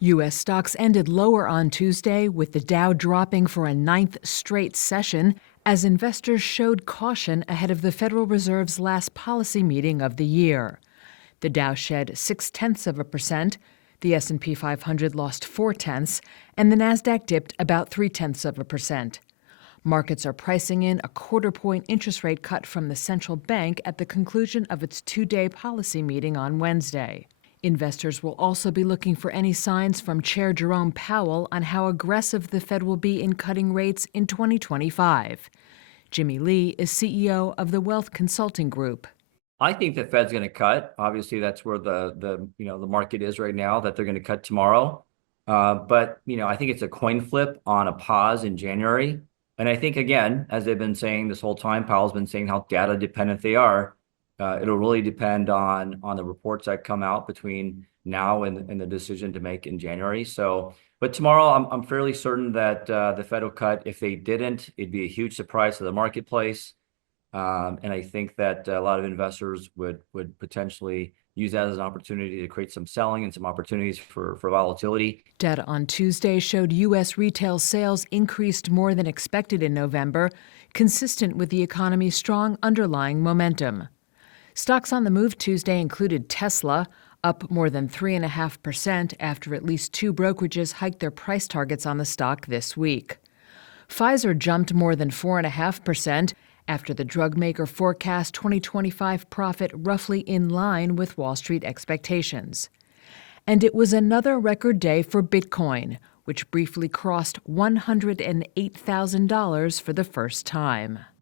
U.S. stocks ended lower on Tuesday, with the Dow dropping for a ninth straight session as investors showed caution ahead of the Federal Reserve's last policy meeting of the year. The Dow shed 0.6%, the S&P 500 lost 0.4%, and the Nasdaq dipped about 0.3%. Markets are pricing in a quarter-point interest rate cut from the central bank at the conclusion of its two-day policy meeting on Wednesday. Investors will also be looking for any signs from Chair Jerome Powell on how aggressive the Fed will be in cutting rates in 2025. Jimmy Lee is CEO of the Wealth Consulting Group. I think the Fed's going to cut. Obviously, that's where the market is right now, that they're going to cut tomorrow. But I think it's a coin flip on a pause in January. And I think, again, as they've been saying this whole time, Powell's been saying how data dependent they are. It'll really depend on the reports that come out between now and the decision to make in January. But tomorrow, I'm fairly certain that the Fed will cut. If they didn't, it'd be a huge surprise to the marketplace. And I think that a lot of investors would potentially use that as an opportunity to create some selling and some opportunities for volatility. Data on Tuesday showed U.S. retail sales increased more than expected in November, consistent with the economy's strong underlying momentum. Stocks on the move Tuesday included Tesla, up more than 3.5% after at least two brokerages hiked their price targets on the stock this week. Pfizer jumped more than 4.5% after the drug maker forecast 2025 profit roughly in line with Wall Street expectations. And it was another record day for Bitcoin, which briefly crossed $108,000 for the first time.